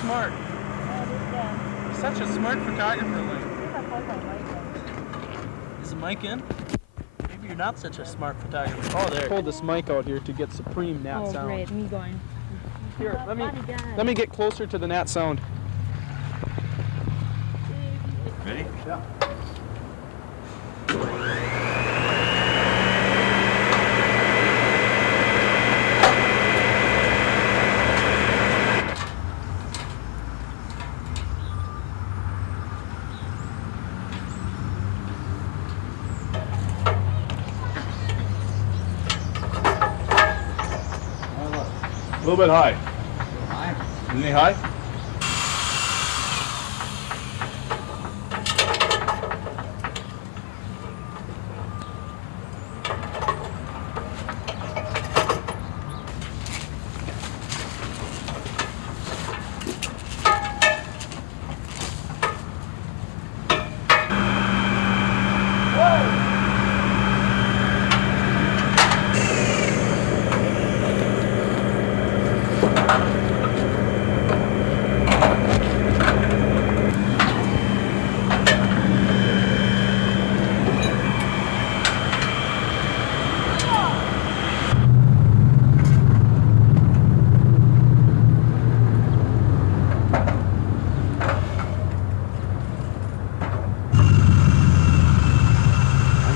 Smart. You're such a smart photographer, like. Is the mic in? Maybe you're not such a smart photographer. Oh, there. Hold this mic out here to get supreme nat sound. Oh, great. Me going. Here, let me get closer to the nat sound. Ready? Yeah. A little bit high. High? Isn't he high?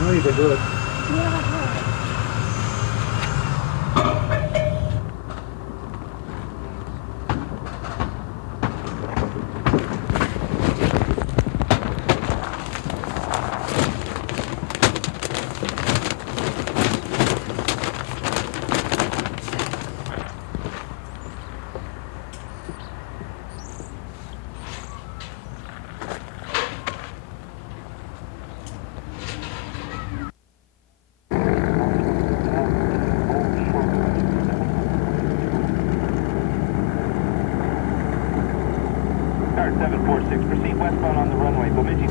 You can do it. Start 746, proceed westbound on the runway, Bemidji.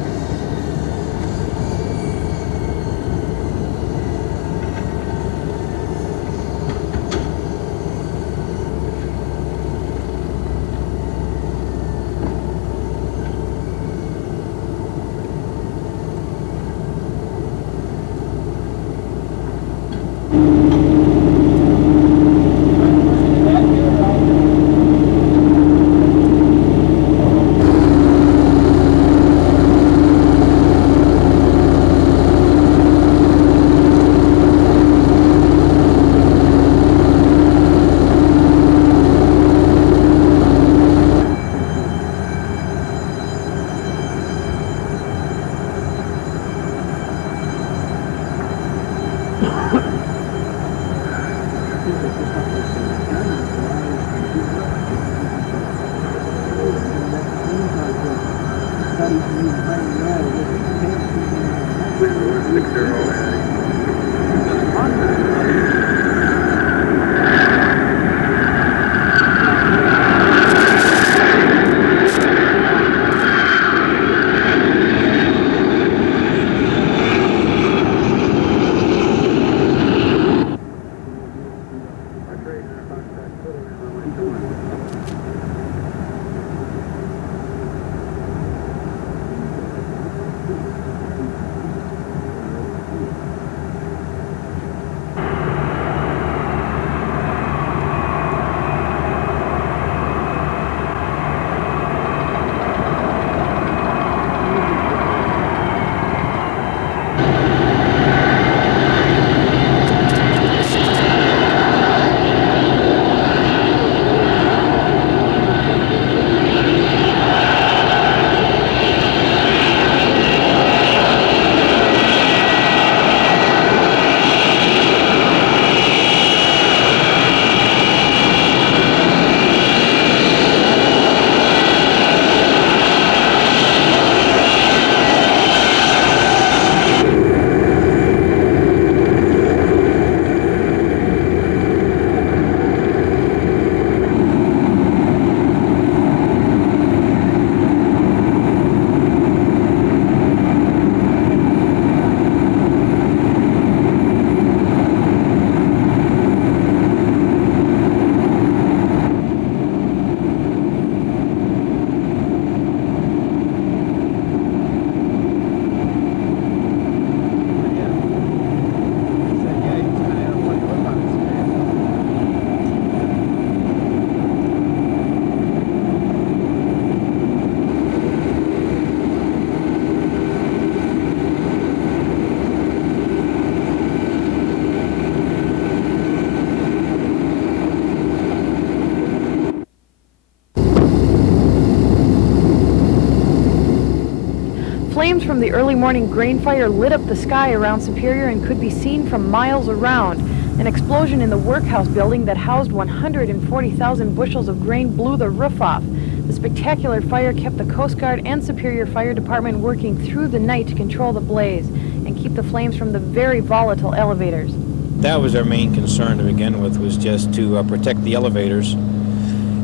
flames from the early morning grain fire lit up the sky around Superior and could be seen from miles around. An explosion in the workhouse building that housed 140,000 bushels of grain blew the roof off. The spectacular fire kept the Coast Guard and Superior Fire Department working through the night to control the blaze and keep the flames from the very volatile elevators. That was our main concern to begin with, was just to protect the elevators.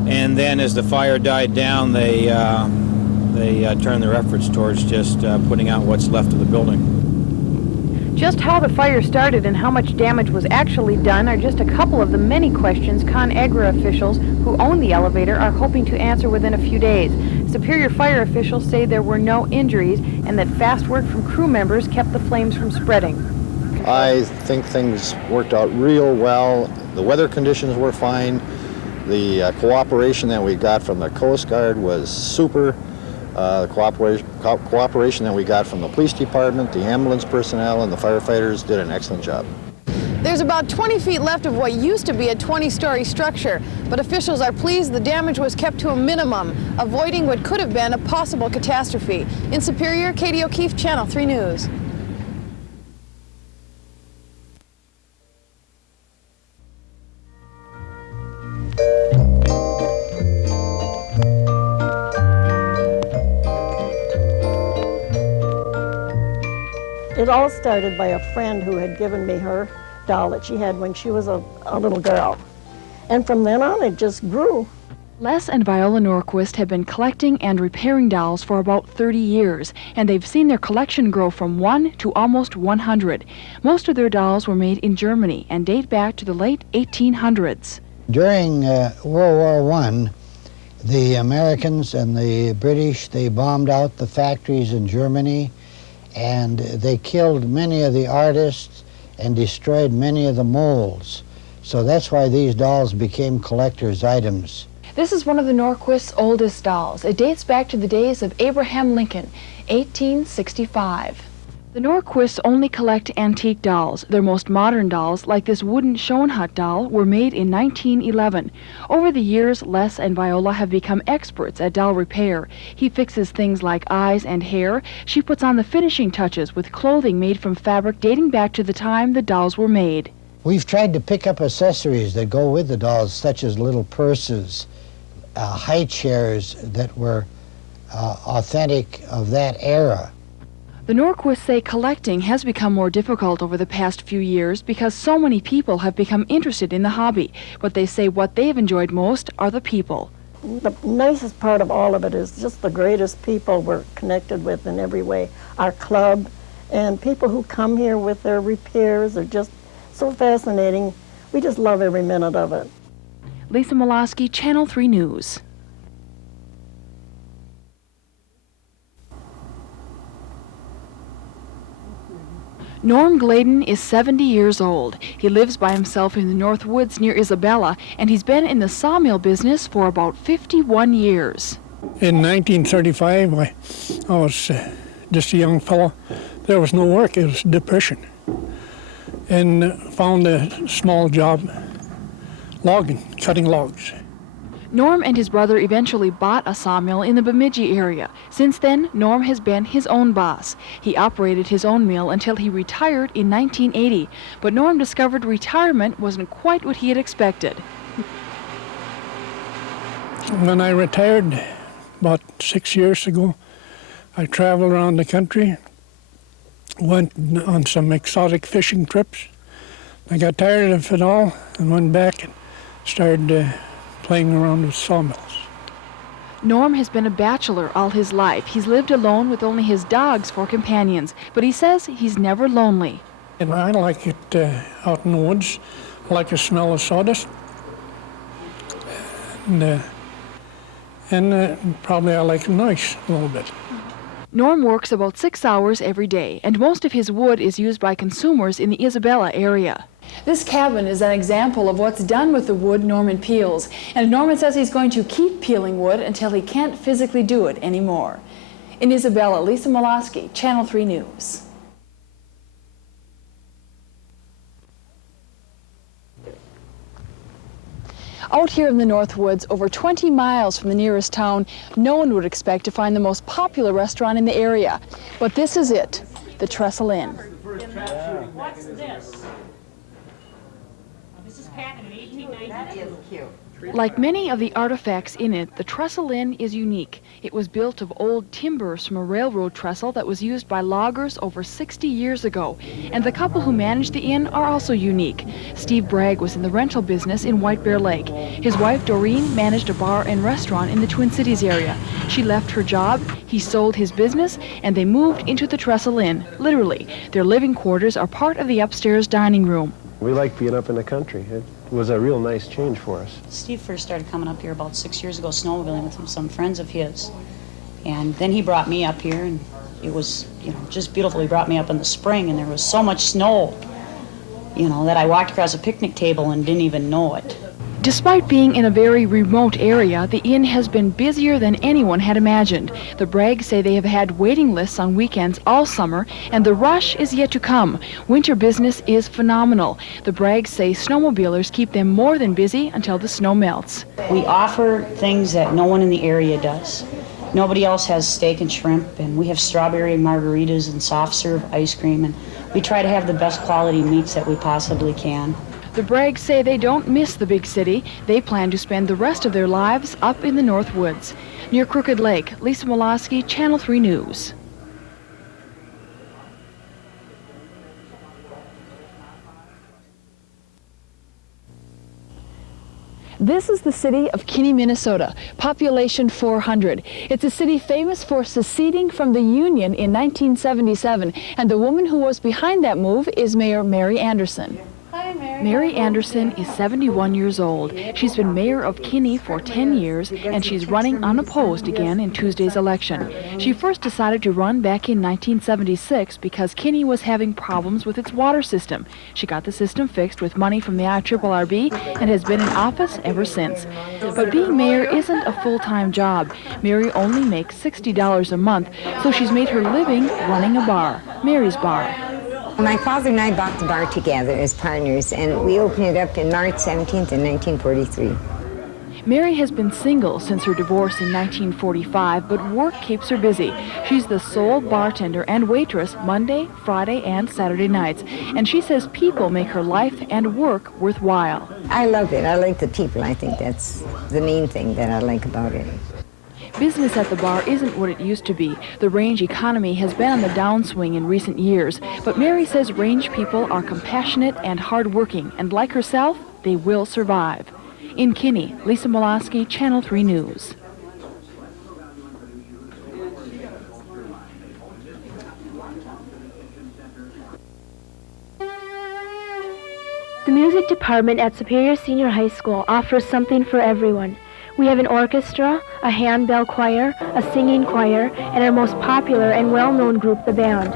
And then as the fire died down, they turned their efforts towards just putting out what's left of the building. Just how the fire started and how much damage was actually done are just a couple of the many questions ConAgra officials who own the elevator are hoping to answer within a few days. Superior fire officials say there were no injuries and that fast work from crew members kept the flames from spreading. I think things worked out real well. The weather conditions were fine. The cooperation that we got from the Coast Guard was super. The cooperation that we got from the police department, the ambulance personnel, and the firefighters did an excellent job. There's about 20 feet left of what used to be a 20-story structure, but officials are pleased the damage was kept to a minimum, avoiding what could have been a possible catastrophe. In Superior, KDLH Channel 3 News. It all started by a friend who had given me her doll that she had when she was a little girl. And from then on, it just grew. Les and Viola Norquist have been collecting and repairing dolls for about 30 years, and they've seen their collection grow from 1 to almost 100. Most of their dolls were made in Germany and date back to the late 1800s. During World War I, the Americans and the British, they bombed out the factories in Germany, and they killed many of the artists and destroyed many of the molds. So that's why these dolls became collector's items. This is one of the Norquists' oldest dolls. It dates back to the days of Abraham Lincoln, 1865. The Norquists only collect antique dolls. Their most modern dolls, like this wooden Schoenhut doll, were made in 1911. Over the years, Les and Viola have become experts at doll repair. He fixes things like eyes and hair. She puts on the finishing touches with clothing made from fabric dating back to the time the dolls were made. We've tried to pick up accessories that go with the dolls, such as little purses, high chairs that were authentic of that era. The Norquists say collecting has become more difficult over the past few years because so many people have become interested in the hobby. But they say what they've enjoyed most are the people. The nicest part of all of it is just the greatest people we're connected with in every way. Our club and people who come here with their repairs are just so fascinating. We just love every minute of it. Lisa Molosky, Channel 3 News. Norm Gladen is 70 years old. He lives by himself in the North Woods near Isabella, and he's been in the sawmill business for about 51 years. In 1935, I was just a young fellow. There was no work, it was depression. And found a small job logging, cutting logs. Norm and his brother eventually bought a sawmill in the Bemidji area. Since then, Norm has been his own boss. He operated his own mill until he retired in 1980. But Norm discovered retirement wasn't quite what he had expected. When I retired about 6 years ago, I traveled around the country, went on some exotic fishing trips. I got tired of it all and went back and started playing around with sawmills. Norm has been a bachelor all his life. He's lived alone with only his dogs for companions, but he says he's never lonely. And I like it out in the woods. I like the smell of sawdust. And probably I like the noise a little bit. Norm works about 6 hours every day, and most of his wood is used by consumers in the Isabella area. This cabin is an example of what's done with the wood Norman peels, and Norman says he's going to keep peeling wood until he can't physically do it anymore. In Isabella, Lisa Molosky, Channel 3 News. Out here in the North Woods, over 20 miles from the nearest town, no one would expect to find the most popular restaurant in the area. But this is it, the Trestle Inn. What's this? This is patented in 1892. That is cute. Like many of the artifacts in it, the Trestle Inn is unique. It was built of old timbers from a railroad trestle that was used by loggers over 60 years ago. And the couple who managed the inn are also unique. Steve Bragg was in the rental business in White Bear Lake. His wife Doreen managed a bar and restaurant in the Twin Cities area. She left her job, he sold his business, and they moved into the Trestle Inn. Literally, their living quarters are part of the upstairs dining room. We like being up in the country. It was a real nice change for us. Steve first started coming up here about 6 years ago, snowmobiling with some friends of his. And then he brought me up here, and it was, just beautiful. He brought me up in the spring, and there was so much snow, that I walked across a picnic table and didn't even know it. Despite being in a very remote area, the inn has been busier than anyone had imagined. The Braggs say they have had waiting lists on weekends all summer, and the rush is yet to come. Winter business is phenomenal. The Braggs say snowmobilers keep them more than busy until the snow melts. We offer things that no one in the area does. Nobody else has steak and shrimp, and we have strawberry margaritas and soft serve ice cream, and we try to have the best quality meats that we possibly can. The Braggs say they don't miss the big city. They plan to spend the rest of their lives up in the North Woods. Near Crooked Lake, Lisa Molosky, Channel 3 News. This is the city of Kinney, Minnesota, population 400. It's a city famous for seceding from the Union in 1977, and the woman who was behind that move is Mayor Mary Anderson. Hi, Mary. Mary Anderson is 71 years old. She's been mayor of Kinney for 10 years, and she's running unopposed again in Tuesday's election. She first decided to run back in 1976 because Kinney was having problems with its water system. She got the system fixed with money from the IRRB and has been in office ever since. But being mayor isn't a full-time job. Mary only makes $60 a month, so she's made her living running a bar, Mary's Bar. My father and I bought the bar together as partners, and we opened it up in March 17th in 1943. Mary has been single since her divorce in 1945, but work keeps her busy. She's the sole bartender and waitress Monday, Friday, and Saturday nights, and she says people make her life and work worthwhile. I love it. I like the people. I think that's the main thing that I like about it. Business at the bar isn't what it used to be. The range economy has been on the downswing in recent years, but Mary says range people are compassionate and hardworking, and like herself, they will survive. In Kinney, Lisa Molosky, Channel 3 News. The music department at Superior Senior High School offers something for everyone. We have an orchestra, a handbell choir, a singing choir, and our most popular and well-known group, the band.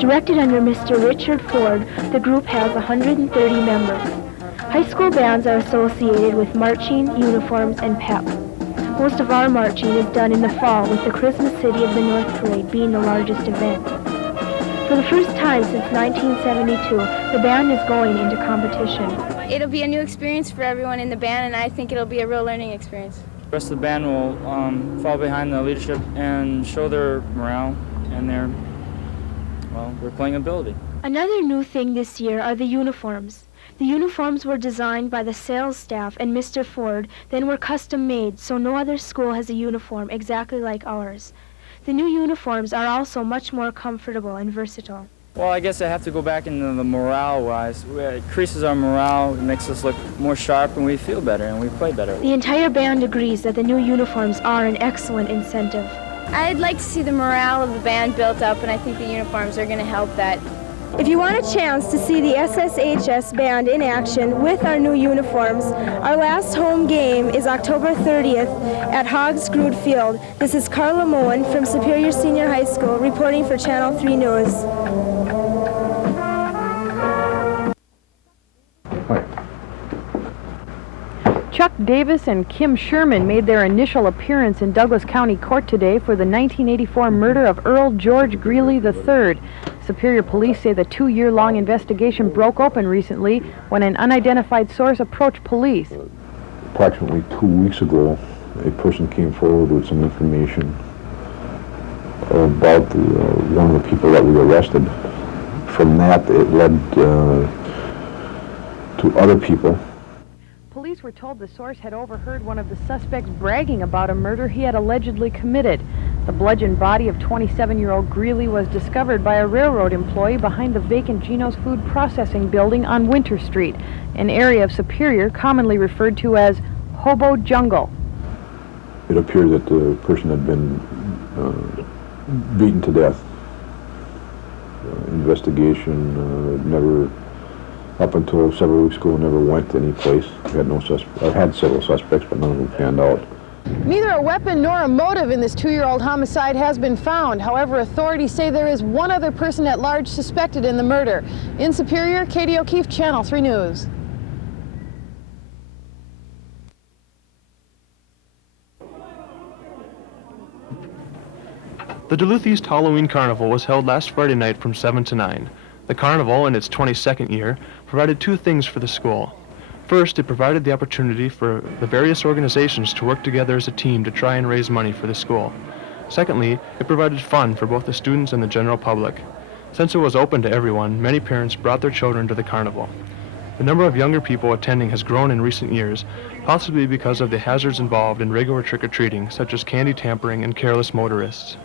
Directed under Mr. Richard Ford, the group has 130 members. High school bands are associated with marching, uniforms, and pep. Most of our marching is done in the fall, with the Christmas City of the North Parade being the largest event. For the first time since 1972, the band is going into competition. It'll be a new experience for everyone in the band, and I think it'll be a real learning experience. The rest of the band will fall behind the leadership and show their morale and their playing ability. Another new thing this year are the uniforms. The uniforms were designed by the sales staff and Mr. Ford, then were custom made, so no other school has a uniform exactly like ours. The new uniforms are also much more comfortable and versatile. Well, I guess I have to go back into the morale-wise. It increases our morale, it makes us look more sharp, and we feel better, and we play better. The entire band agrees that the new uniforms are an excellent incentive. I'd like to see the morale of the band built up, and I think the uniforms are going to help that. If you want a chance to see the SSHS band in action with our new uniforms, our last home game is October 30th at Hogs Grood Field. This is Carla Moen from Superior Senior High School reporting for Channel 3 News. Chuck Davis and Kim Sherman made their initial appearance in Douglas County Court today for the 1984 murder of Earl George Greeley III. Superior Police say the 2-year-long investigation broke open recently when an unidentified source approached police. approximately 2 weeks ago, a person came forward with some information about one of the people that we arrested. From that, it led to other people. Police were told the source had overheard one of the suspects bragging about a murder he had allegedly committed. The bludgeoned body of 27-year-old Greeley was discovered by a railroad employee behind the vacant Geno's Food Processing Building on Winter Street, an area of Superior commonly referred to as Hobo Jungle. It appeared that the person had been beaten to death. Investigation never, up until several weeks ago, never went any place. We had had several suspects, but none of them panned out. Neither a weapon nor a motive in this 2-year-old homicide has been found. However, authorities say there is one other person at large suspected in the murder. In Superior, KDLH Channel 3 News. The Duluth East Halloween Carnival was held last Friday night from 7 to 9. The carnival, in its 22nd year, provided two things for the school. First, it provided the opportunity for the various organizations to work together as a team to try and raise money for the school. Secondly, it provided fun for both the students and the general public. Since it was open to everyone, many parents brought their children to the carnival. The number of younger people attending has grown in recent years, possibly because of the hazards involved in regular trick-or-treating, such as candy tampering and careless motorists.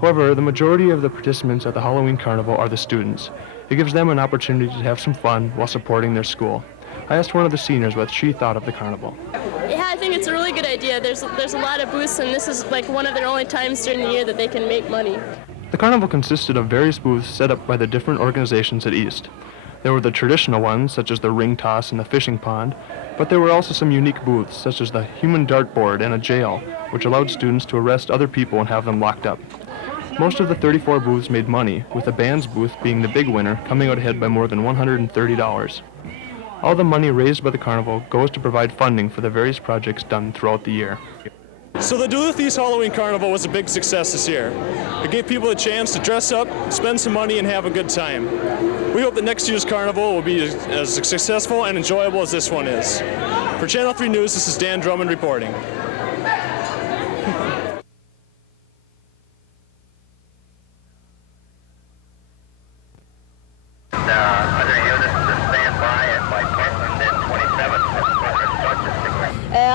However, the majority of the participants at the Halloween Carnival are the students. It gives them an opportunity to have some fun while supporting their school. I asked one of the seniors what she thought of the carnival. Yeah, I think it's a really good idea. There's a lot of booths, and this is like one of their only times during the year that they can make money. The carnival consisted of various booths set up by the different organizations at East. There were the traditional ones, such as the ring toss and the fishing pond, but there were also some unique booths, such as the human dartboard and a jail, which allowed students to arrest other people and have them locked up. Most of the 34 booths made money, with the band's booth being the big winner, coming out ahead by more than $130. All the money raised by the carnival goes to provide funding for the various projects done throughout the year. So the Duluth East Halloween Carnival was a big success this year. It gave people a chance to dress up, spend some money, and have a good time. We hope that next year's carnival will be as successful and enjoyable as this one is. For Channel 3 News, this is Dan Drummond reporting.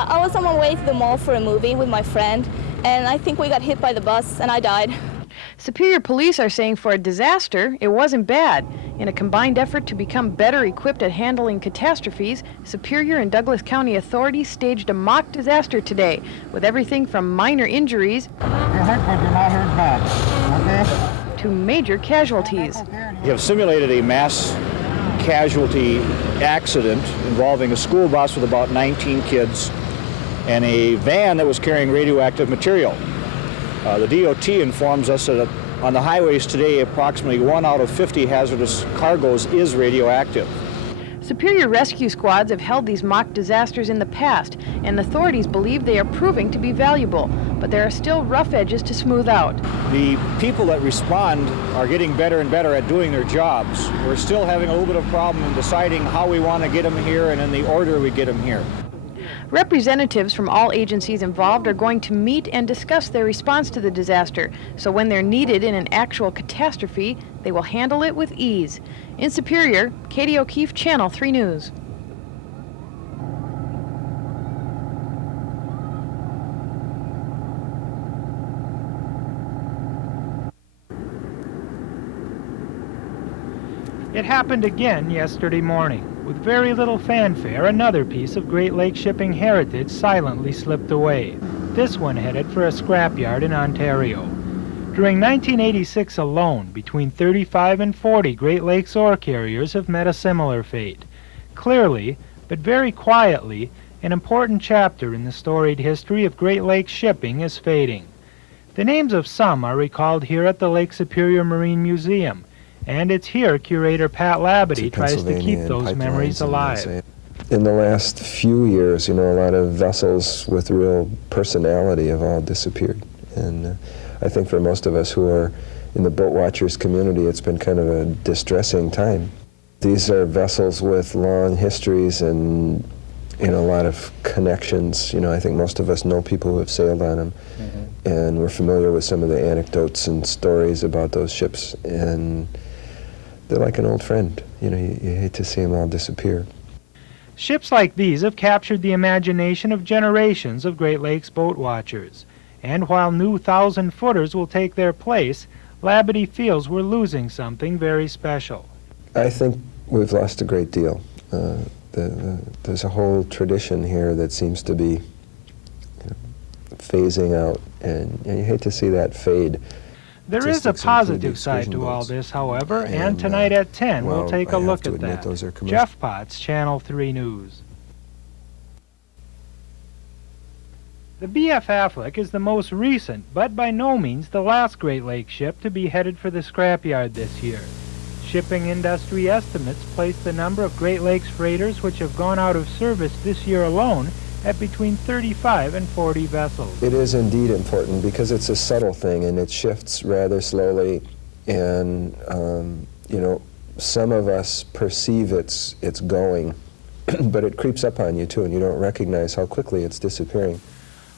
I was on my way to the mall for a movie with my friend, and I think we got hit by the bus and I died. Superior Police are saying for a disaster, it wasn't bad. In a combined effort to become better equipped at handling catastrophes, Superior and Douglas County authorities staged a mock disaster today, with everything from minor injuries to major casualties. We have simulated a mass casualty accident involving a school bus with about 19 kids and a van that was carrying radioactive material. The DOT informs us that on the highways today, approximately 1 out of 50 hazardous cargoes is radioactive. Superior rescue squads have held these mock disasters in the past, and authorities believe they are proving to be valuable, but there are still rough edges to smooth out. The people that respond are getting better and better at doing their jobs. We're still having a little bit of problem in deciding how we want to get them here and in the order we get them here. Representatives from all agencies involved are going to meet and discuss their response to the disaster, so when they're needed in an actual catastrophe, they will handle it with ease. In Superior, Katie O'Keefe, Channel 3 News. It happened again yesterday morning. With very little fanfare, another piece of Great Lakes shipping heritage silently slipped away. This one headed for a scrapyard in Ontario. During 1986 alone, between 35 and 40 Great Lakes ore carriers have met a similar fate. Clearly, but very quietly, an important chapter in the storied history of Great Lakes shipping is fading. The names of some are recalled here at the Lake Superior Marine Museum, and it's here curator Pat Labadie tries to keep those memories alive. In the last few years, a lot of vessels with real personality have all disappeared. And I think for most of us who are in the boat watchers community, it's been kind of a distressing time. These are vessels with long histories and a lot of connections. You know, I think most of us know people who have sailed on them, and we're familiar with some of the anecdotes and stories about those ships, and they're like an old friend. You know, you hate to see them all disappear. Ships like these have captured the imagination of generations of Great Lakes boat watchers. And while new 1,000-footers will take their place, Labadie feels we're losing something very special. I think we've lost a great deal. There's a whole tradition here that seems to be phasing out, and you hate to see that fade. There is a positive side to all this, however, and tonight at 10 we'll take a look at that. Jeff Potts, Channel 3 News. The B.F. Affleck is the most recent, but by no means the last Great Lakes ship to be headed for the scrapyard this year. Shipping industry estimates place the number of Great Lakes freighters which have gone out of service this year alone at between 35 and 40 vessels. It is indeed important because it's a subtle thing and it shifts rather slowly, and you know, some of us perceive it's going, but it creeps up on you too, and you don't recognize how quickly it's disappearing.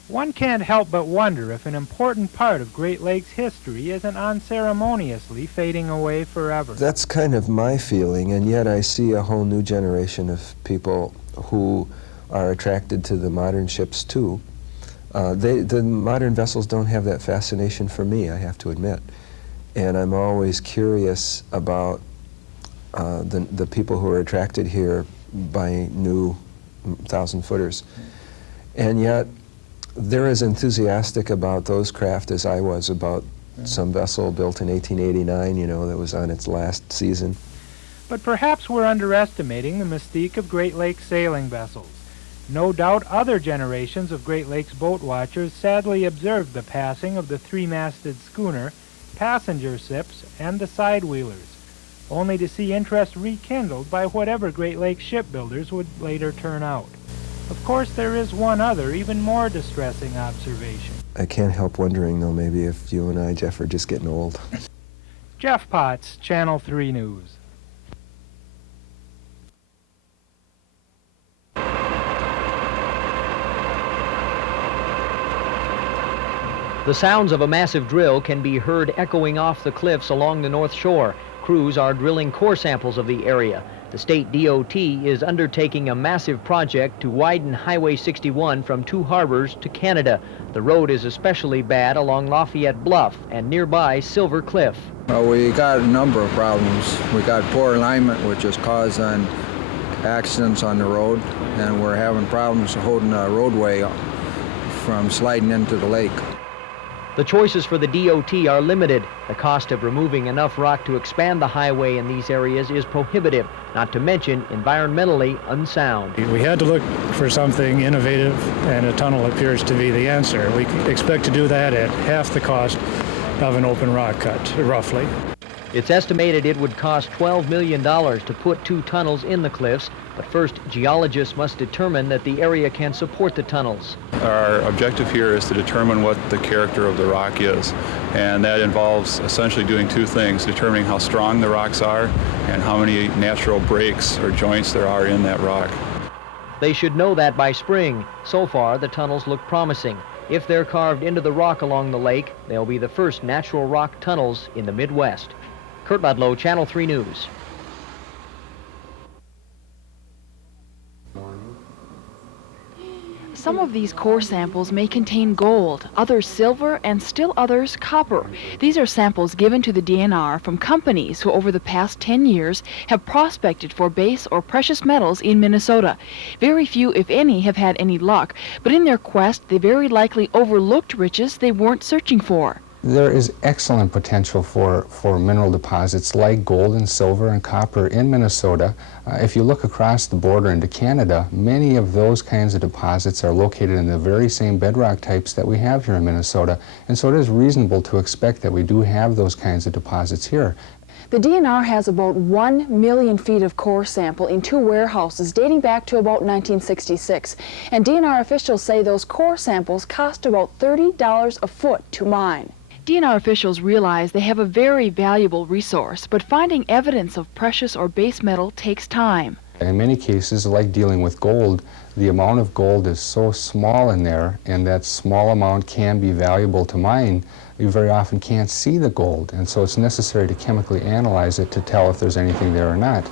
One can't help but wonder if an important part of Great Lakes history isn't unceremoniously fading away forever. That's kind of my feeling, and yet I see a whole new generation of people who are attracted to the modern ships too. The modern vessels don't have that fascination for me, I have to admit. And I'm always curious about the people who are attracted here by new 1,000-footers. And yet, they're as enthusiastic about those craft as I was about some vessel built in 1889, you know, that was on its last season. But perhaps we're underestimating the mystique of Great Lakes sailing vessels. No doubt other generations of Great Lakes boat watchers sadly observed the passing of the three-masted schooner, passenger ships, and the sidewheelers, only to see interest rekindled by whatever Great Lakes shipbuilders would later turn out. Of course, there is one other, even more distressing observation. I can't help wondering, though, maybe if you and I, Jeff, are just getting old. Jeff Potts, Channel 3 News. The sounds of a massive drill can be heard echoing off the cliffs along the North Shore. Crews are drilling core samples of the area. The state DOT is undertaking a massive project to widen Highway 61 from two harbors to Canada. The road is especially bad along Lafayette Bluff and nearby Silver Cliff. Well, we got a number of problems. We got poor alignment, which is causing accidents on the road, and we're having problems holding the roadway from sliding into the lake. The choices for the DOT are limited. The cost of removing enough rock to expand the highway in these areas is prohibitive, not to mention environmentally unsound. We had to look for something innovative, and a tunnel appears to be the answer. We expect to do that at half the cost of an open rock cut, roughly. It's estimated it would cost $12 million to put two tunnels in the cliffs, but first geologists must determine that the area can support the tunnels. Our objective here is to determine what the character of the rock is, and that involves essentially doing two things: determining how strong the rocks are and how many natural breaks or joints there are in that rock. They should know that by spring. So far, the tunnels look promising. If they're carved into the rock along the lake, they'll be the first natural rock tunnels in the Midwest. Kurt Ludlow, Channel 3 News. Some of these core samples may contain gold, others silver, and still others copper. These are samples given to the DNR from companies who over the past 10 years have prospected for base or precious metals in Minnesota. Very few, if any, have had any luck, but in their quest they very likely overlooked riches they weren't searching for. There is excellent potential for mineral deposits like gold and silver and copper in Minnesota. If you look across the border into Canada, many of those kinds of deposits are located in the very same bedrock types that we have here in Minnesota. And so it is reasonable to expect that we do have those kinds of deposits here. The DNR has about 1 million feet of core sample in two warehouses dating back to about 1966. And DNR officials say those core samples cost about $30 a foot to mine. DNR officials realize they have a very valuable resource, but finding evidence of precious or base metal takes time. In many cases, like dealing with gold, the amount of gold is so small in there, and that small amount can be valuable to mine. You very often can't see the gold, and so it's necessary to chemically analyze it to tell if there's anything there or not.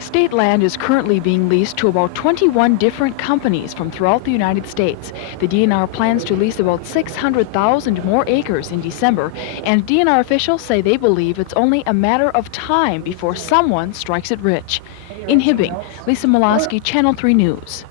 State land is currently being leased to about 21 different companies from throughout the United States. The DNR plans to lease about 600,000 more acres in December, and DNR officials say they believe it's only a matter of time before someone strikes it rich. In Hibbing, Lisa Molosky, Channel 3 News.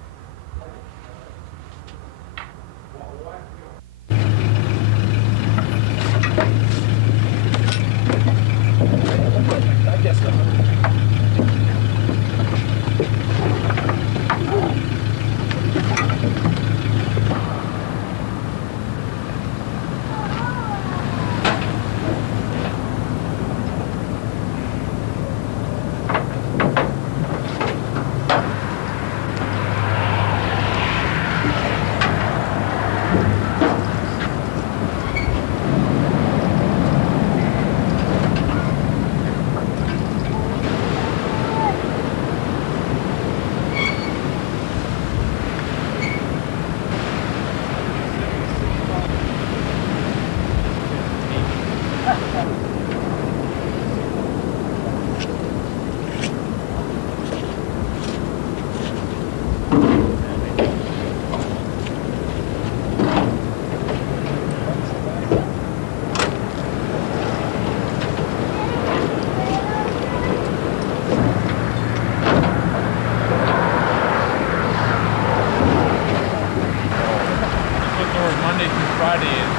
Monday through Friday, and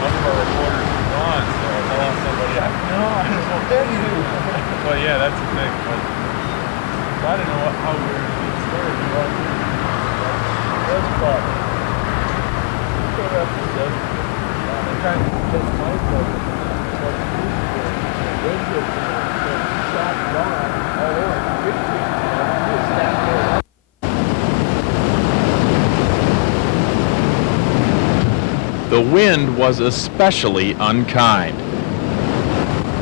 most of our reporters are gone, so I lost somebody. No, I don't know. Well, yeah, that's the thing. But I don't know how we're going to get started. That's problem. The wind was especially unkind,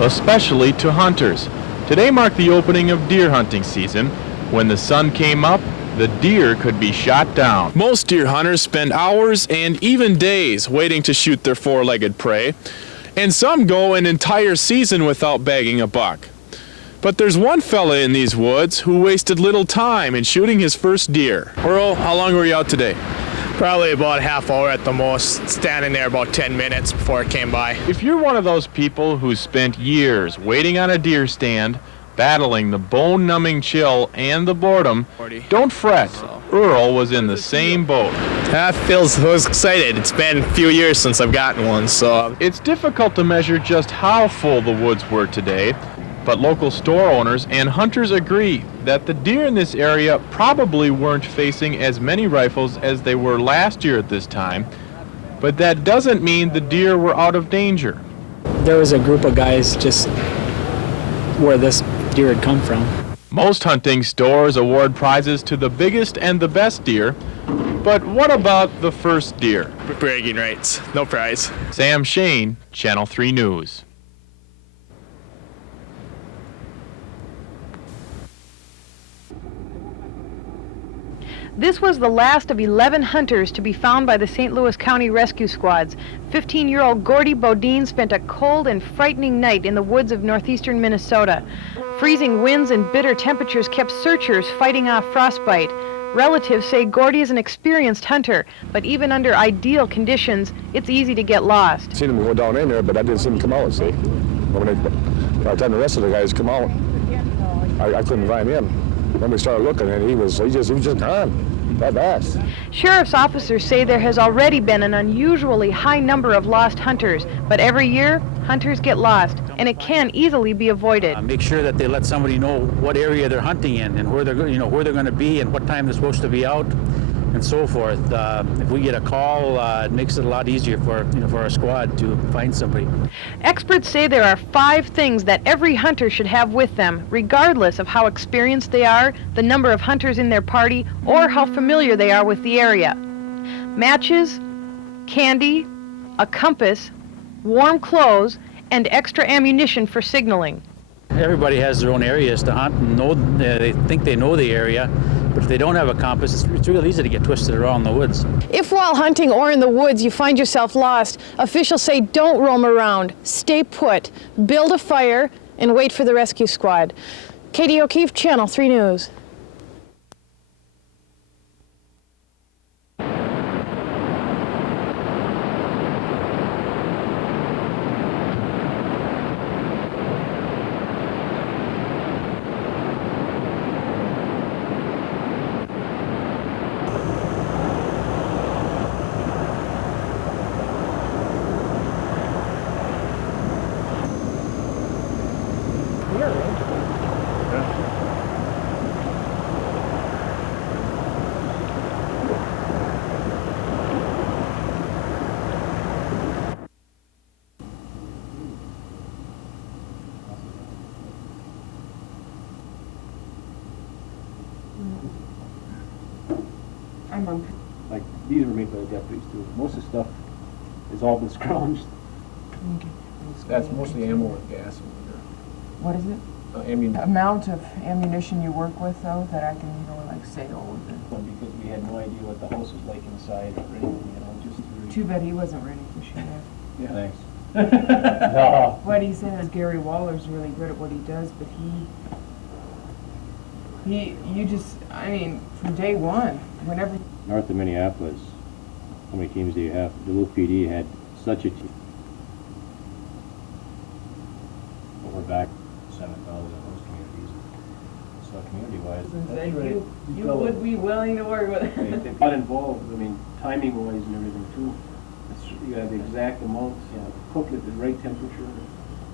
especially to hunters. Today marked the opening of deer hunting season. When the sun came up, the deer could be shot down. Most deer hunters spend hours and even days waiting to shoot their four-legged prey, and some go an entire season without bagging a buck. But there's one fella in these woods who wasted little time in shooting his first deer. Earl, how long were you out today? Probably about a half hour at the most, standing there about 10 minutes before it came by. If you're one of those people who spent years waiting on a deer stand, battling the bone-numbing chill and the boredom, don't fret. Earl was in the same boat. I was excited. It's been a few years since I've gotten one, so... It's difficult to measure just how full the woods were today, but local store owners and hunters agree that the deer in this area probably weren't facing as many rifles as they were last year at this time, but that doesn't mean the deer were out of danger. There was a group of guys just where this deer had come from. Most hunting stores award prizes to the biggest and the best deer, but what about the first deer? Bragging rights, no prize. Sam Shane, Channel 3 News. This was the last of 11 hunters to be found by the St. Louis County Rescue Squads. 15-year-old Gordy Bodine spent a cold and frightening night in the woods of northeastern Minnesota. Freezing winds and bitter temperatures kept searchers fighting off frostbite. Relatives say Gordy is an experienced hunter, but even under ideal conditions, it's easy to get lost. Seen him go down in there, but I didn't see him come out, see? By the time the rest of the guys come out, I couldn't find him. When we started looking, and he was just gone. That fast. Sheriff's officers say there has already been an unusually high number of lost hunters, but every year, hunters get lost, and it can easily be avoided. Make sure that they let somebody know what area they're hunting in and where they're going to be and what time they're supposed to be out, and so forth. If we get a call, it makes it a lot easier for our squad to find somebody. Experts say there are 5 things that every hunter should have with them, regardless of how experienced they are, the number of hunters in their party, or how familiar they are with the area. Matches, candy, a compass, warm clothes, and extra ammunition for signaling. everybody has their own areas to hunt and know. They think they know the area, but if they don't have a compass, it's real easy to get twisted around the woods. If while hunting or in the woods you find yourself lost, officials say don't roam around, stay put, build a fire, and wait for the rescue squad. KDLH Channel 3 News. Like, these were made by the deputies too. Most of the stuff is all been scrounged. Okay. That's mostly ammo and gas over there. What is it? Amount of ammunition you work with, though, that I can, like, say, oh, because we had no idea what the house was like inside or anything, just through. Too bad he wasn't ready for sure. Yeah. Thanks. No. What he said is Gary Waller's really good at what he does, but you just, I mean, from day one, whenever. North of Minneapolis, how many teams do you have? Duluth PD had such a team. But we're back 7,000 in those communities. So community-wise, you would be willing to work with it. They got involved, I mean, timing-wise and everything too. You got the exact amounts, cook at the right temperature.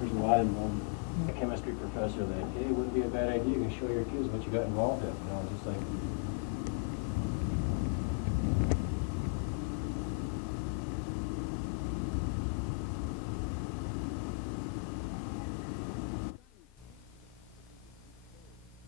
There's a lot involved. A chemistry professor that, hey, it wouldn't be a bad idea. You can show your kids what you got involved in. Just like.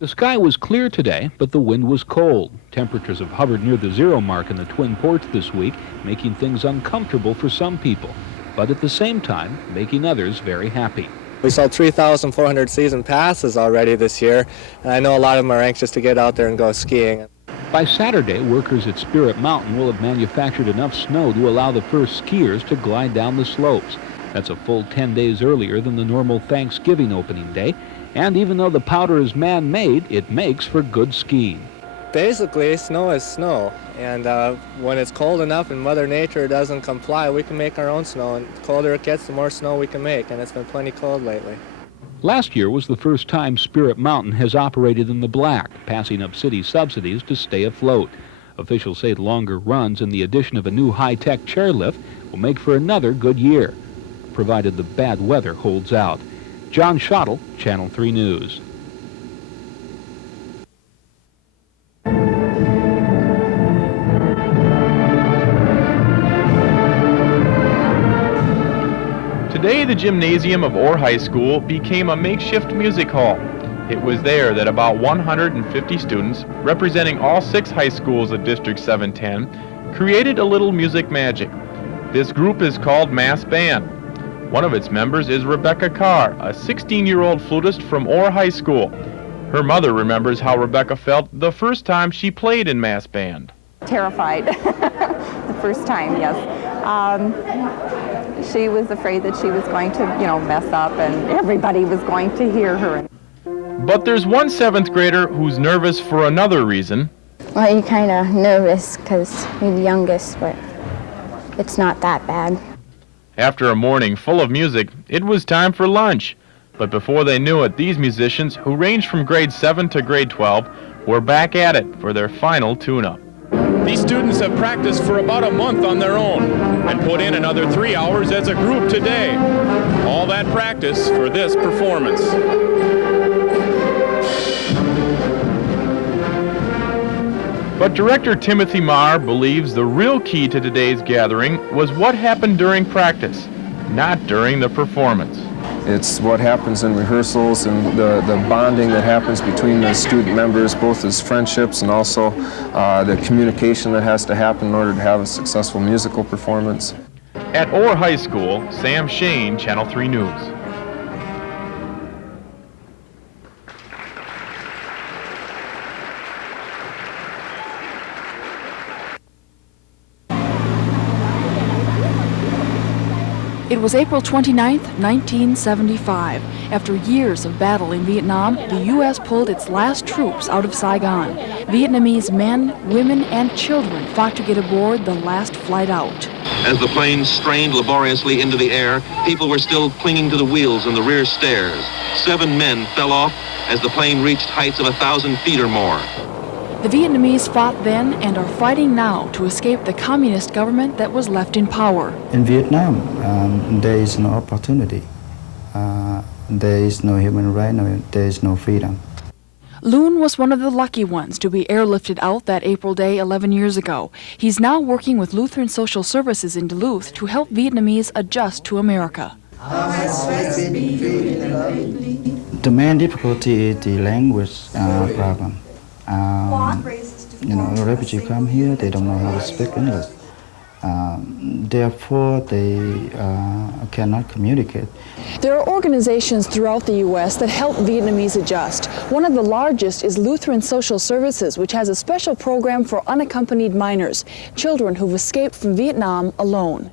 The sky was clear today, but the wind was cold. Temperatures have hovered near the zero mark in the Twin Ports this week, making things uncomfortable for some people, but at the same time, making others very happy. We sold 3,400 season passes already this year, and I know a lot of them are anxious to get out there and go skiing. By Saturday, workers at Spirit Mountain will have manufactured enough snow to allow the first skiers to glide down the slopes. That's a full 10 days earlier than the normal Thanksgiving opening day. And even though the powder is man-made, it makes for good skiing. Basically, snow is snow, and when it's cold enough and Mother Nature doesn't comply, we can make our own snow, and the colder it gets, the more snow we can make, and it's been plenty cold lately. Last year was the first time Spirit Mountain has operated in the black, passing up city subsidies to stay afloat. Officials say longer runs and the addition of a new high-tech chairlift will make for another good year, provided the bad weather holds out. John Schottel, Channel 3 News. Today, the gymnasium of Orr High School became a makeshift music hall. It was there that about 150 students, representing all 6 high schools of District 710, created a little music magic. This group is called Mass Band. One of its members is Rebecca Carr, a 16-year-old flutist from Orr High School. Her mother remembers how Rebecca felt the first time she played in Mass Band. Terrified the first time, yes. She was afraid that she was going to, mess up and everybody was going to hear her. But there's one 7th grader who's nervous for another reason. Well, you're kind of nervous because you're the youngest, but it's not that bad. After a morning full of music, it was time for lunch. But before they knew it, these musicians, who ranged from grade 7 to grade 12, were back at it for their final tune-up. These students have practiced for about a month on their own and put in another 3 hours as a group today. All that practice for this performance. But director Timothy Marr believes the real key to today's gathering was what happened during practice, not during the performance. It's what happens in rehearsals and the bonding that happens between the student members, both as friendships and also the communication that has to happen in order to have a successful musical performance. At Orr High School, Sam Shane, Channel 3 News. It was April 29, 1975. After years of battle in Vietnam, the U.S. pulled its last troops out of Saigon. Vietnamese men, women, and children fought to get aboard the last flight out. As the plane strained laboriously into the air, people were still clinging to the wheels and the rear stairs. 7 men fell off as the plane reached heights of 1,000 feet or more. The Vietnamese fought then and are fighting now to escape the communist government that was left in power. In Vietnam, there is no opportunity. There is no human right, there is no freedom. Loon was one of the lucky ones to be airlifted out that April day 11 years ago. He's now working with Lutheran Social Services in Duluth to help Vietnamese adjust to America. The main difficulty is the language problem. Refugees come here, they don't know how to speak English. Therefore, they cannot communicate. There are organizations throughout the U.S. that help Vietnamese adjust. One of the largest is Lutheran Social Services, which has a special program for unaccompanied minors, children who've escaped from Vietnam alone.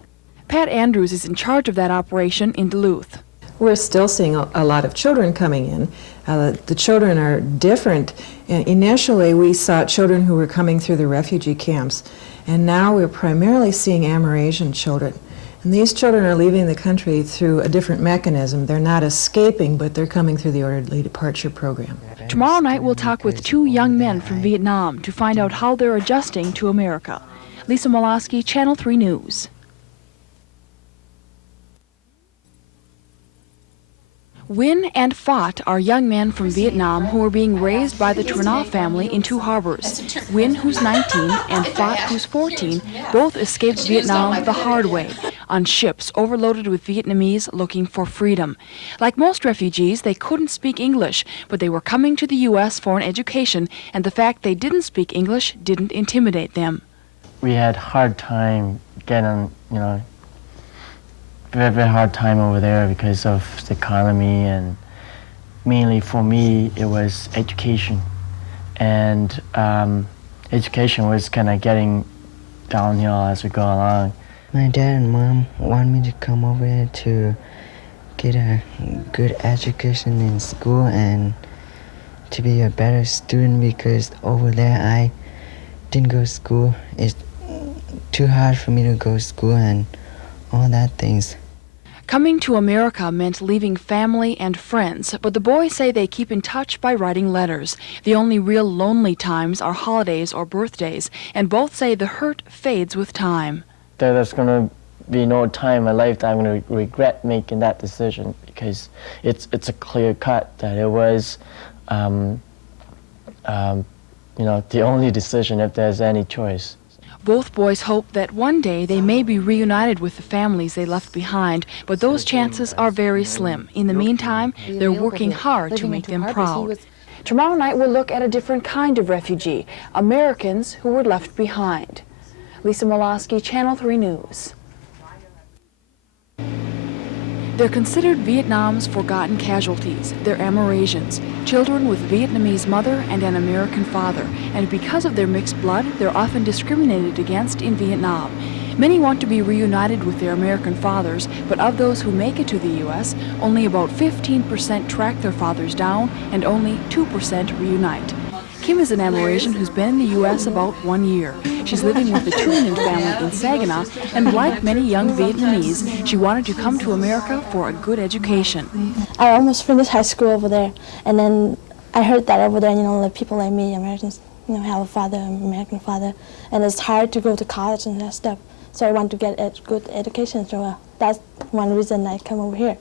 Pat Andrews is in charge of that operation in Duluth. We're still seeing a lot of children coming in. The children are different. Initially, we saw children who were coming through the refugee camps, and now we're primarily seeing Amerasian children. And these children are leaving the country through a different mechanism. They're not escaping, but they're coming through the orderly departure program. Tomorrow night, we'll talk with 2 young men from Vietnam to find out how they're adjusting to America. Lisa Molosky, Channel 3 News. Win and Phat are young men from Vietnam who are being raised by the Tranoff family in 2 harbors. Win, who's 19, and Phat, who's 14, both escaped Vietnam the hard way, on ships overloaded with Vietnamese looking for freedom. Like most refugees, they couldn't speak English, but they were coming to the U.S. for an education, and the fact they didn't speak English didn't intimidate them. We had hard time getting, very hard time over there because of the economy, and mainly for me it was education, and education was kind of getting downhill as we go along. My dad and mom want me to come over here to get a good education in school and to be a better student, because over there I didn't go to school. It's too hard for me to go to school and all that things. Coming to America meant leaving family and friends, but the boys say they keep in touch by writing letters. The only real lonely times are holidays or birthdays, and both say the hurt fades with time. There's going to be no time in my life that I'm going to regret making that decision, because it's a clear cut that it was, the only decision if there's any choice. Both boys hope that one day they may be reunited with the families they left behind, but those chances are very slim. In the meantime, they're working hard to make them proud. Tomorrow night we'll look at a different kind of refugee, Americans who were left behind. Lisa Molosky, Channel 3 News. They're considered Vietnam's forgotten casualties. They're Amerasians, children with Vietnamese mother and an American father, and because of their mixed blood, they're often discriminated against in Vietnam. Many want to be reunited with their American fathers, but of those who make it to the U.S., only about 15% track their fathers down and only 2% reunite. Kim is an Amerasian who's been in the U.S. about 1 year. She's living with the Truman family in Saginaw, and like many young Vietnamese, she wanted to come to America for a good education. I almost finished high school over there, and then I heard that over there, like people like me, Americans, have a father, an American father, and it's hard to go to college and that stuff. So I want to get a good education, so that's one reason I come over here.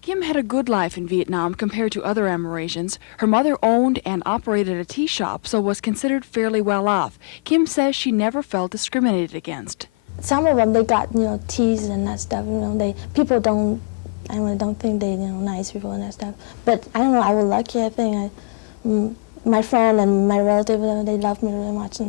Kim had a good life in Vietnam compared to other Amerasians. Her mother owned and operated a tea shop, so was considered fairly well off. Kim says she never felt discriminated against. Some of them, they got, teas and that stuff. People don't think they, nice people and that stuff. But I don't know, I was lucky. I think my friend and my relative, they loved me really much.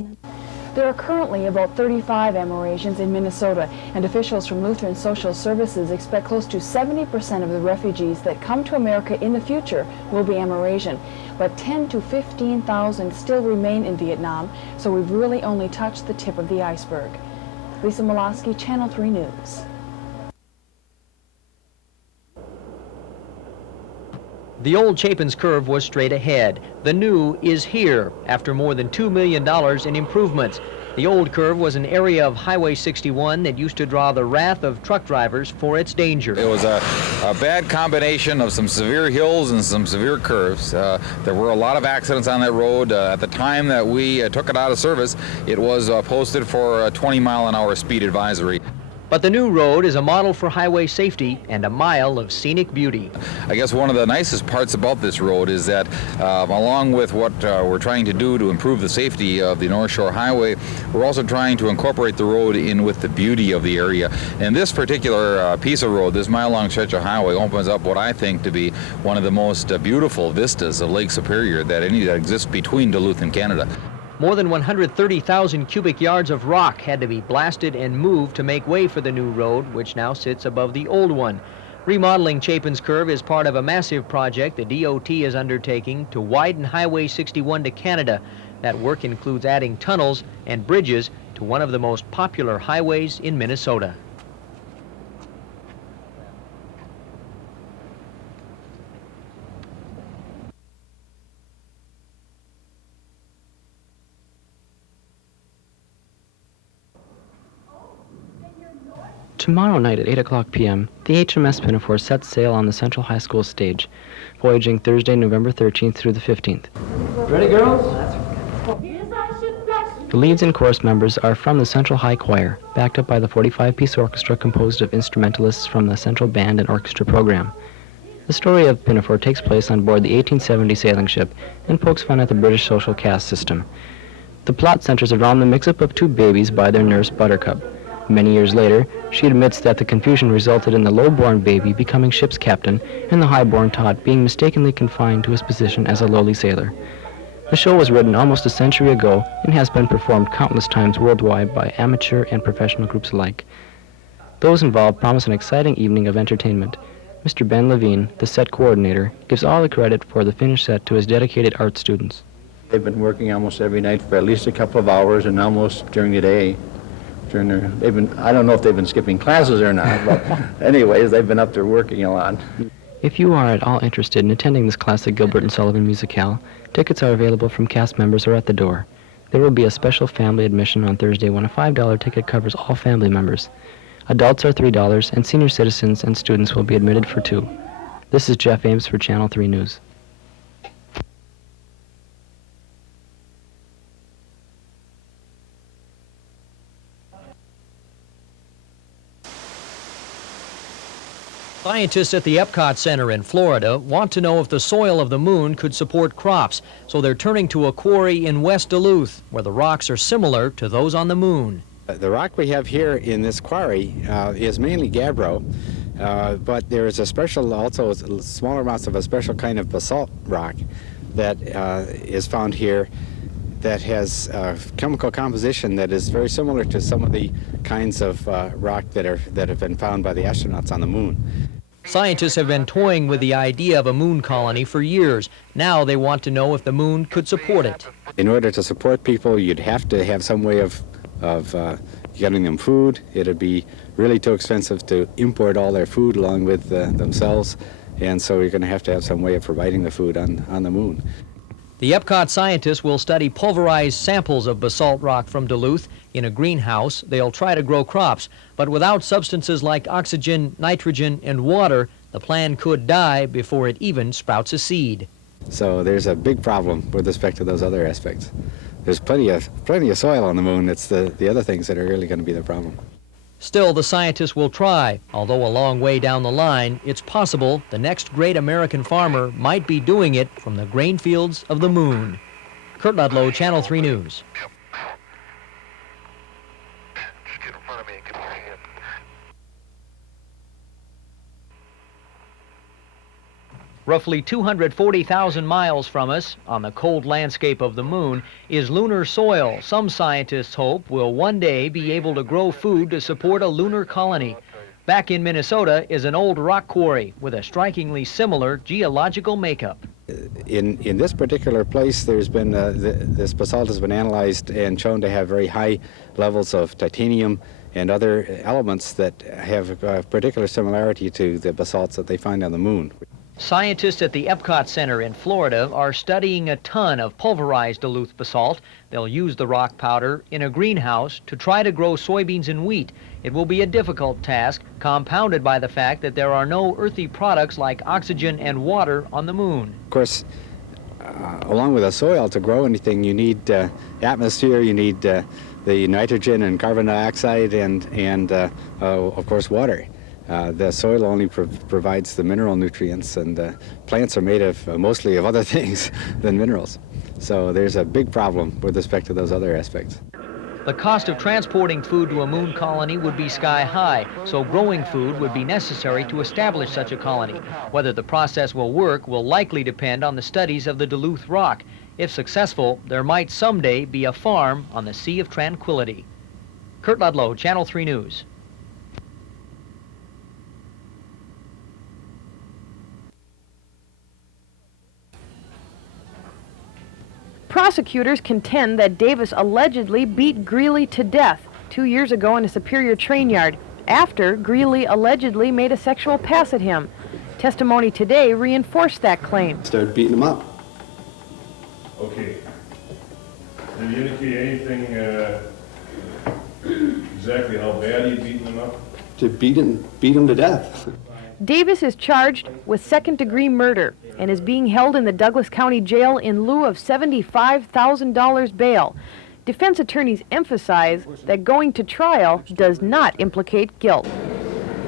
There are currently about 35 Amerasians in Minnesota, and officials from Lutheran Social Services expect close to 70% of the refugees that come to America in the future will be Amerasian. But 10 to 15,000 still remain in Vietnam, so we've really only touched the tip of the iceberg. Lisa Molosky, Channel 3 News. The old Chapin's Curve was straight ahead. The new is here after more than $2 million in improvements. The old curve was an area of Highway 61 that used to draw the wrath of truck drivers for its danger. It was a bad combination of some severe hills and some severe curves. There were a lot of accidents on that road. At the time that we took it out of service, it was posted for a 20-mile-an-hour speed advisory. But the new road is a model for highway safety and a mile of scenic beauty. I guess one of the nicest parts about this road is that along with what we're trying to do to improve the safety of the North Shore Highway, we're also trying to incorporate the road in with the beauty of the area. And this particular piece of road, this mile-long stretch of highway, opens up what I think to be one of the most beautiful vistas of Lake Superior that exists between Duluth and Canada. More than 130,000 cubic yards of rock had to be blasted and moved to make way for the new road, which now sits above the old one. Remodeling Chapin's Curve is part of a massive project the DOT is undertaking to widen Highway 61 to Canada. That work includes adding tunnels and bridges to one of the most popular highways in Minnesota. Tomorrow night at 8 o'clock p.m., the HMS Pinafore sets sail on the Central High School stage, voyaging Thursday, November 13th through the 15th. Ready, girls? The leads and chorus members are from the Central High Choir, backed up by the 45-piece orchestra composed of instrumentalists from the Central Band and Orchestra program. The story of Pinafore takes place on board the 1870 sailing ship and pokes fun at the British social caste system. The plot centers around the mix-up of two babies by their nurse, Buttercup. Many years later, she admits that the confusion resulted in the low-born baby becoming ship's captain and the high-born tot being mistakenly confined to his position as a lowly sailor. The show was written almost a century ago and has been performed countless times worldwide by amateur and professional groups alike. Those involved promise an exciting evening of entertainment. Mr. Ben Levine, the set coordinator, gives all the credit for the finished set to his dedicated art students. They've been working almost every night for at least a couple of hours and almost during the day. I don't know if they've been skipping classes or not, but anyways, they've been up there working a lot. If you are at all interested in attending this classic Gilbert and Sullivan musicale, tickets are available from cast members or at the door. There will be a special family admission on Thursday when a $5 ticket covers all family members. Adults are $3 and senior citizens and students will be admitted for $2. This is Jeff Ames for Channel 3 News. Scientists at the Epcot Center in Florida want to know if the soil of the moon could support crops, so they're turning to a quarry in West Duluth, where the rocks are similar to those on the moon. The rock we have here in this quarry is mainly gabbro, but there is a special, also smaller amounts of a special kind of basalt rock that is found here that has chemical composition that is very similar to some of the kinds of rock that have been found by the astronauts on the moon. Scientists have been toying with the idea of a moon colony for years. Now they want to know if the moon could support it. In order to support people, you'd have to have some way of getting them food. It'd be really too expensive to import all their food along with themselves, and so you're going to have some way of providing the food on the moon. The Epcot scientists will study pulverized samples of basalt rock from Duluth. In a greenhouse, they'll try to grow crops, but without substances like oxygen, nitrogen, and water, the plant could die before it even sprouts a seed. So there's a big problem with respect to those other aspects. There's plenty of soil on the moon. It's the other things that are really going to be the problem. Still, the scientists will try. Although a long way down the line, it's possible the next great American farmer might be doing it from the grain fields of the moon. Kurt Ludlow, Channel 3 News. Roughly 240,000 miles from us, on the cold landscape of the moon, is lunar soil. Some scientists hope will one day be able to grow food to support a lunar colony. Back in Minnesota is an old rock quarry with a strikingly similar geological makeup. In this particular place, there's been this basalt has been analyzed and shown to have very high levels of titanium and other elements that have a particular similarity to the basalts that they find on the moon. Scientists at the Epcot Center in Florida are studying a ton of pulverized Duluth basalt. They'll use the rock powder in a greenhouse to try to grow soybeans and wheat. It will be a difficult task, compounded by the fact that there are no earthy products like oxygen and water on the moon. Of course, along with the soil, to grow anything, you need atmosphere, you need the nitrogen and carbon dioxide, and of course, water. The soil only provides the mineral nutrients, and plants are made of mostly of other things than minerals. So there's a big problem with respect to those other aspects. The cost of transporting food to a moon colony would be sky high, so growing food would be necessary to establish such a colony. Whether the process will work will likely depend on the studies of the Duluth rock. If successful, there might someday be a farm on the Sea of Tranquility. Kurt Ludlow, Channel 3 News. Prosecutors contend that Davis allegedly beat Greeley to death 2 years ago in a Superior train yard after Greeley allegedly made a sexual pass at him. Testimony today reinforced that claim. Started beating him up. Okay. Did he indicate anything exactly how bad he'd beaten him up? To beat him to death. Davis is charged with second-degree murder and is being held in the Douglas County Jail in lieu of $75,000 bail. Defense attorneys emphasize that going to trial does not implicate guilt.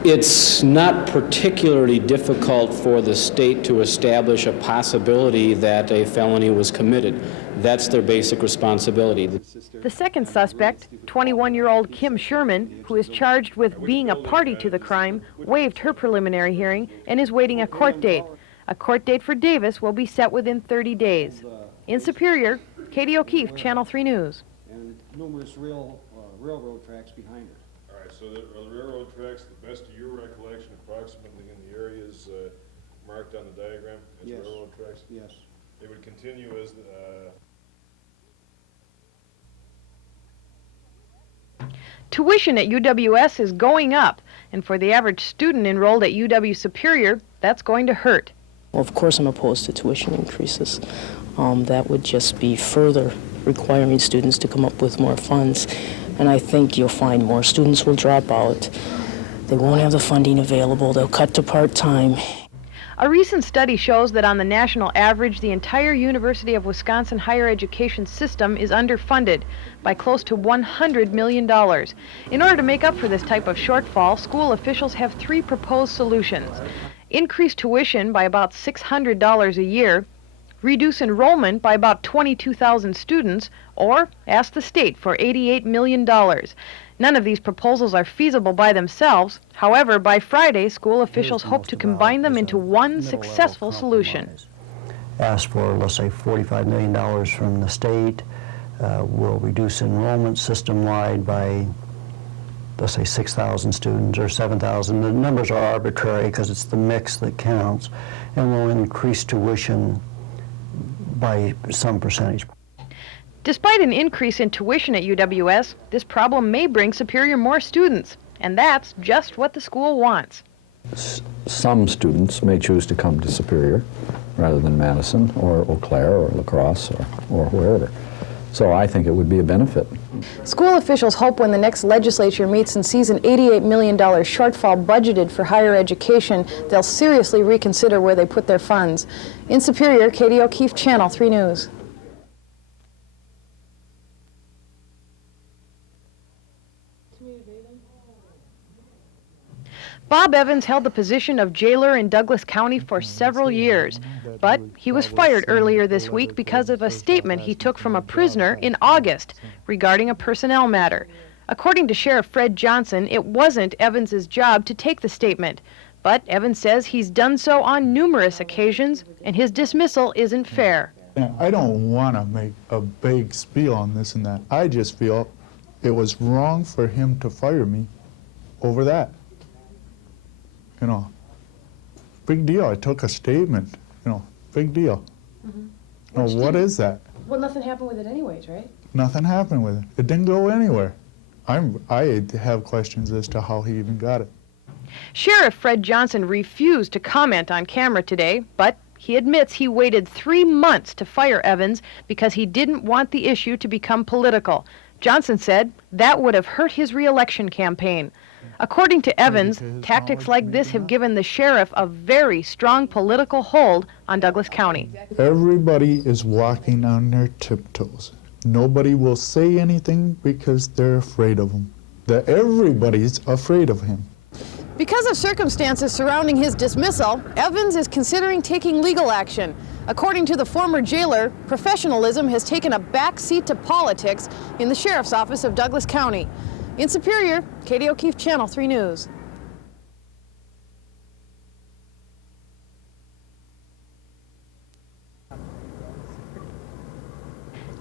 It's not particularly difficult for the state to establish a possibility that a felony was committed. That's their basic responsibility. The second suspect, 21-year-old Kim Sherman, who is charged with being a party to the crime, waived her preliminary hearing and is waiting a court date. A court date for Davis will be set within 30 days. In Superior, Katie O'Keefe, Channel 3 News. And numerous railroad tracks behind it. All right, so the railroad tracks, the best of your recollection, approximately in the areas marked on the diagram as Yes. railroad tracks? Yes. They would continue as Tuition at UWS is going up, and for the average student enrolled at UW Superior, that's going to hurt. Well, of course I'm opposed to tuition increases. That would just be further requiring students to come up with more funds, and I think you'll find more students will drop out. They won't have the funding available. They'll cut to part-time. A recent study shows that on the national average, the entire University of Wisconsin higher education system is underfunded by close to $100 million. In order to make up for this type of shortfall, school officials have three proposed solutions. Increase tuition by about $600 a year, reduce enrollment by about 22,000 students, or ask the state for $88 million. None of these proposals are feasible by themselves. However, by Friday, school officials hope to combine them into one successful solution. Ask for, let's say, $45 million from the state. We'll reduce enrollment system-wide by, let's say, 6,000 students or 7,000. The numbers are arbitrary because it's the mix that counts. And we'll increase tuition by some percentage. Despite an increase in tuition at UWS, this problem may bring Superior more students, and that's just what the school wants. Some students may choose to come to Superior rather than Madison or Eau Claire or La Crosse or wherever. So I think it would be a benefit. School officials hope when the next legislature meets and sees an $88 million shortfall budgeted for higher education, they'll seriously reconsider where they put their funds. In Superior, Katie O'Keefe, Channel 3 News. Bob Evans held the position of jailer in Douglas County for several years, but he was fired earlier this week because of a statement he took from a prisoner in August regarding a personnel matter. According to Sheriff Fred Johnson, it wasn't Evans's job to take the statement, but Evans says he's done so on numerous occasions, and his dismissal isn't fair. I don't want to make a big spiel on this and that. I just feel it was wrong for him to fire me over that. You know, big deal. I took a statement, you know, big deal. Mm-hmm. You know, what is that? Well, nothing happened with it anyways, right? Nothing happened with it. It didn't go anywhere. I have questions as to how he even got it. Sheriff Fred Johnson refused to comment on camera today, but he admits he waited 3 months to fire Evans because he didn't want the issue to become political. Johnson said that would have hurt his re-election campaign. According to Evans, tactics like this have given the sheriff a very strong political hold on Douglas County. Everybody is walking on their tiptoes. Nobody will say anything because they're afraid of him. Everybody's afraid of him. Because of circumstances surrounding his dismissal, Evans is considering taking legal action. According to the former jailer, professionalism has taken a back seat to politics in the sheriff's office of Douglas County. In Superior, KDLH Channel 3 News.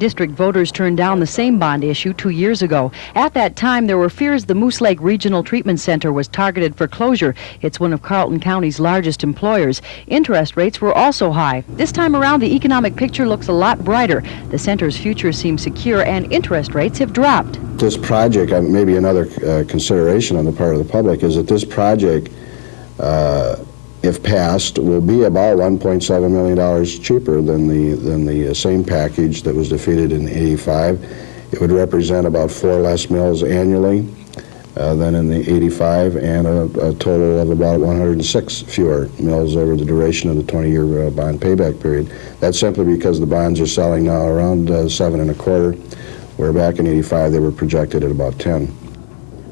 District voters turned down the same bond issue 2 years ago. At that time, there were fears the Moose Lake Regional Treatment Center was targeted for closure. It's one of Carleton County's largest employers. Interest rates were also high. This time around, the economic picture looks a lot brighter. The center's future seems secure, and interest rates have dropped. This project, maybe another consideration on the part of the public, is that this project, if passed, will be about $1.7 million cheaper than the same package that was defeated in '85. It would represent about 4 less mills annually than in the '85, and a total of about 106 fewer mills over the duration of the 20-year bond payback period. That's simply because the bonds are selling now around 7 1/4, where back in '85 they were projected at about 10.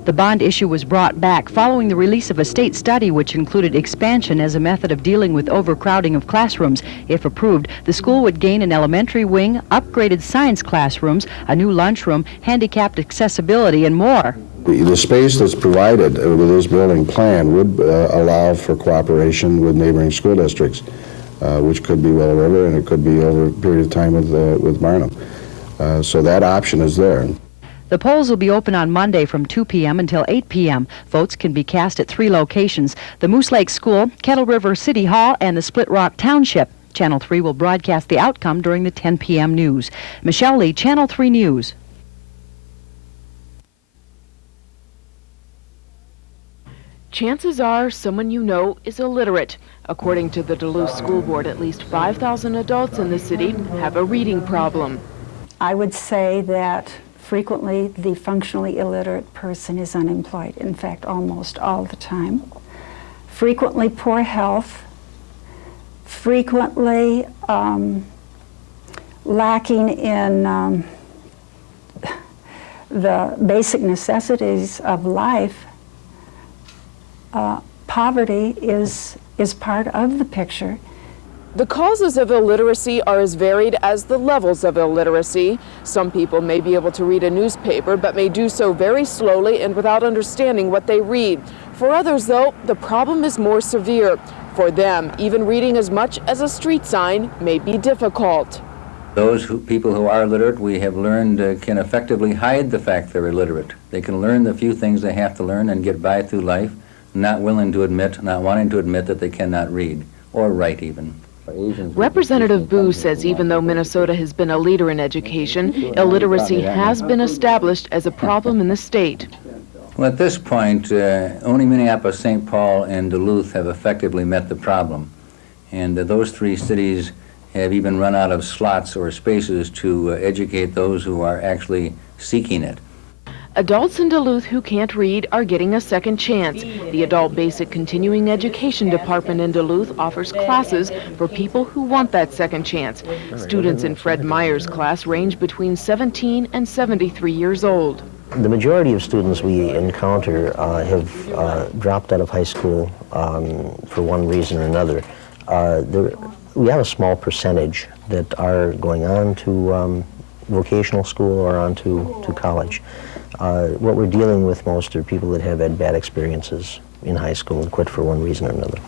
The bond issue was brought back following the release of a state study which included expansion as a method of dealing with overcrowding of classrooms. If approved, the school would gain an elementary wing, upgraded science classrooms, a new lunchroom, handicapped accessibility, and more. The space that's provided with this building plan would allow for cooperation with neighboring school districts, which could be Willow River, and it could be over a period of time with Barnum. So that option is there. The polls will be open on Monday from 2 p.m. until 8 p.m. Votes can be cast at 3 locations: the Moose Lake School, Kettle River City Hall, and the Split Rock Township. Channel 3 will broadcast the outcome during the 10 p.m. news. Michelle Lee, Channel 3 News. Chances are someone you know is illiterate. According to the Duluth School Board, at least 5,000 adults in the city have a reading problem. I would say that frequently the functionally illiterate person is unemployed, in fact almost all the time. Frequently poor health, frequently lacking in the basic necessities of life. Poverty is part of the picture. The causes of illiteracy are as varied as the levels of illiteracy. Some people may be able to read a newspaper, but may do so very slowly and without understanding what they read. For others, though, the problem is more severe. For them, even reading as much as a street sign may be difficult. Those people who are literate, we have learned, can effectively hide the fact they're illiterate. They can learn the few things they have to learn and get by through life, not wanting to admit that they cannot read or write even. Representative Boo says even though Minnesota has been a leader in education, illiteracy has been established as a problem in the state. Well, at this point, only Minneapolis, St. Paul, and Duluth have effectively met the problem. And those 3 cities have even run out of slots or spaces to educate those who are actually seeking it. Adults in Duluth who can't read are getting a second chance. The Adult Basic Continuing Education Department in Duluth offers classes for people who want that second chance. Students in Fred Meyer's class range between 17 and 73 years old. The majority of students we encounter have dropped out of high school for one reason or another. We have a small percentage that are going on to vocational school or on to college. What we're dealing with most are people that have had bad experiences in high school and quit for one reason or another.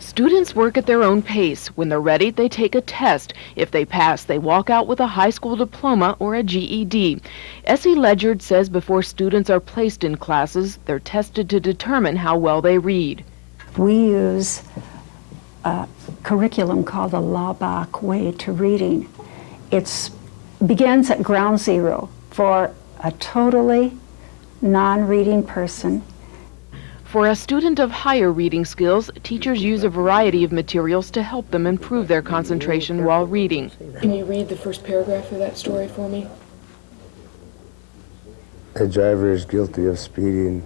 Students work at their own pace. When they're ready, they take a test. If they pass, they walk out with a high school diploma or a GED. Essie Ledyard says before students are placed in classes, they're tested to determine how well they read. We use a curriculum called the Laubach Way to Reading. It begins at ground zero for a totally non-reading person. For a student of higher reading skills, teachers use a variety of materials to help them improve their concentration while reading. Can you read the first paragraph of that story for me? A driver is guilty of speeding,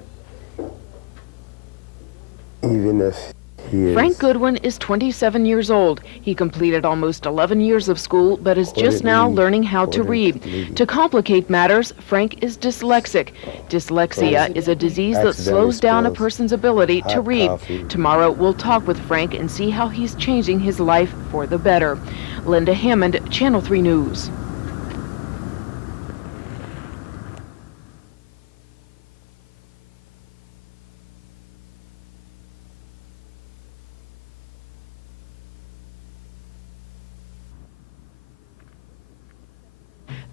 even if he is... Frank Goodwin is 27 years old. He completed almost 11 years of school, but is just now learning how to read. To complicate matters, Frank is dyslexic. Dyslexia is a disease that slows down a person's ability to read. Tomorrow, we'll talk with Frank and see how he's changing his life for the better. Linda Hammond, Channel 3 News.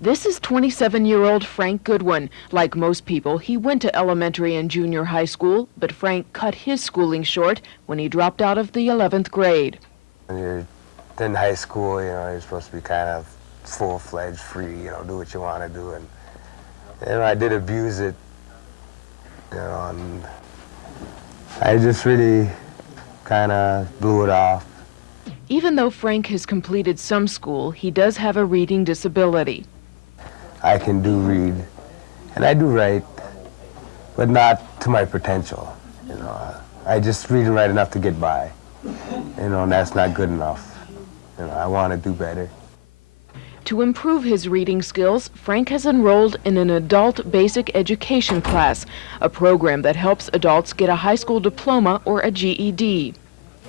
This is 27-year-old Frank Goodwin. Like most people, he went to elementary and junior high school, but Frank cut his schooling short when he dropped out of the 11th grade. When you're in high school, you know, you're supposed to be kind of full-fledged, free, you know, do what you want to do. And, you know, I did abuse it, you know, and I just really kind of blew it off. Even though Frank has completed some school, he does have a reading disability. I can do read, and I do write, but not to my potential. You know, I just read and write enough to get by. You know, and that's not good enough. You know, I want to do better. To improve his reading skills, Frank has enrolled in an adult basic education class, a program that helps adults get a high school diploma or a GED.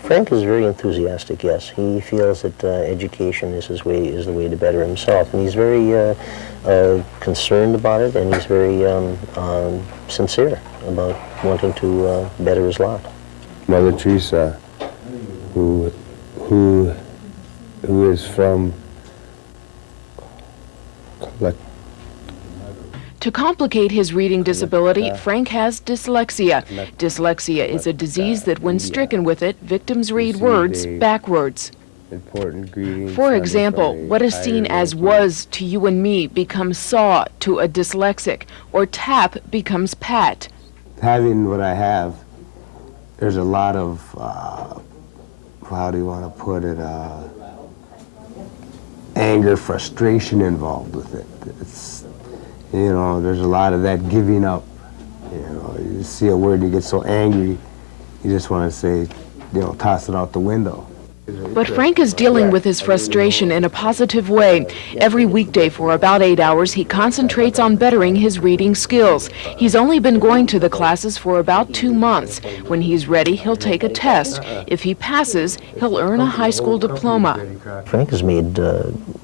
Frank is very enthusiastic, yes. He feels that education is the way to better himself, and he's very concerned about it, and he's very sincere about wanting to better his lot. Mother Teresa, who is from To complicate his reading disability, Frank has dyslexia. Dyslexia is a disease that when stricken with it, victims read words backwards. For example, what is seen as was to you and me becomes saw to a dyslexic, or tap becomes pat. Having what I have, there's a lot of, how do you want to put it, anger, frustration involved with it. It's, you know, there's a lot of that giving up. You know, you see a word, you get so angry, you just want to say, you know, toss it out the window. But Frank is dealing with his frustration in a positive way. Every weekday for about 8 hours, he concentrates on bettering his reading skills. He's only been going to the classes for about 2 months. When he's ready, he'll take a test. If he passes, he'll earn a high school diploma. Frank has made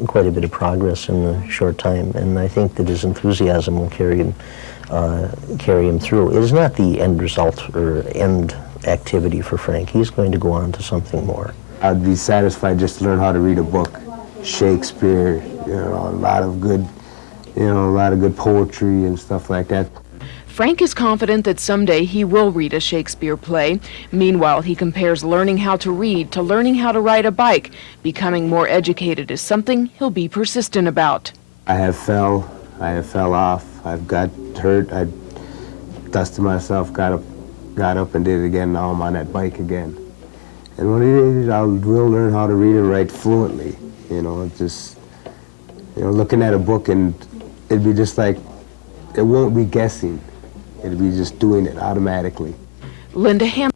quite a bit of progress in a short time, and I think that his enthusiasm will carry him through. It is not the end result or end activity for Frank. He's going to go on to something more. I'd be satisfied just to learn how to read a book. Shakespeare, you know, a lot of good poetry and stuff like that. Frank is confident that someday he will read a Shakespeare play. Meanwhile, he compares learning how to read to learning how to ride a bike. Becoming more educated is something he'll be persistent about. I have fell off, I've got hurt, I dusted myself, got up and did it again. Now I'm on that bike again. And when it is, I will learn how to read and write fluently. You know, just, you know, looking at a book and it'd be just like, it won't be guessing. It'd be just doing it automatically. Linda Hammond.